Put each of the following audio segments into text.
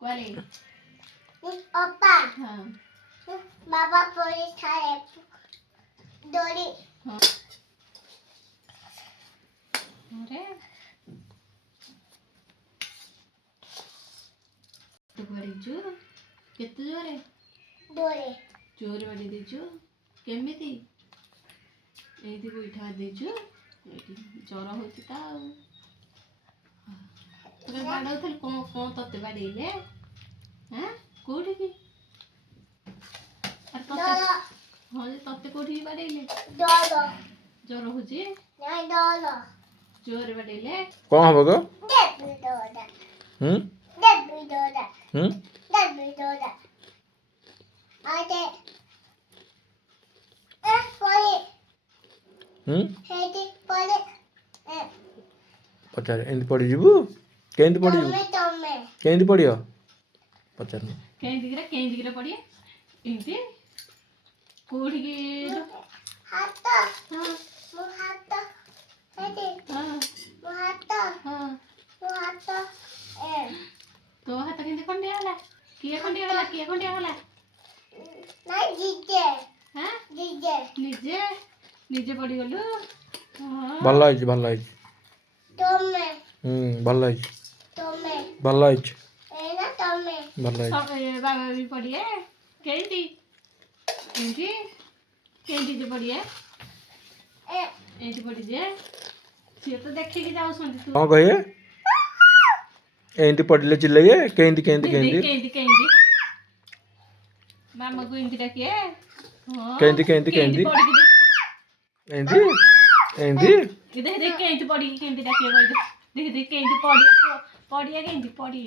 Quali? Opa, हाँ बाबा police थाने डोरी हाँ अरे तो बड़ी केते जोरे डोरी जोर बड़ी देचु केमिति एइति बैठा देचु एइति जरा होति ता तोरे बाडौथल कोन तते बाडैले हैं कोठी की अरे तते डोलो हाँ जे तते कोठी बाडैले डोलो जर होची नहीं डोलो जोर बाडैले कौन हबो गो डेबी डोला हम्म डेबी डोला हम्म डेबी डोला आते कोई हेडी कोई पचार एंती पड़ी जीवु केंती पड़ी जीवु तमे केंती पड़ियो पचार केंदी गिरा पड़ी एंती कोठी की हाथ हाँ मुहात हेडी हाँ मुहात हाँ मुहात तो हाथ केंदी खंडे होला किए खंडे होला नहीं जीते हाँ जीते निजे निजे पड़ी गलु हाँ भल लाइज तमे भल लाइज तमे भल लाइज एना तमे भल लाइज सब बाबा भी पड़ी है केंदी केंदी केंदी जो पड़ी है एंती पड़ी जे सी तो देखी कि जाऊ सुन तू कौन कहिए एंती पड़िले चिल्लाइए केंती केंती केंती केंदी केंदी मामा को एंती डाकिए हाँ केंती केंती केंती पड़ी की एंती एंती देख देख केंती पड़ी की केंती डाकिए कोई देख देख केंती पड़ी है केंती पड़ी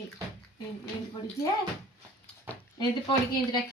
एंती पड़ी जे एंती पड़ी केंती डाकिए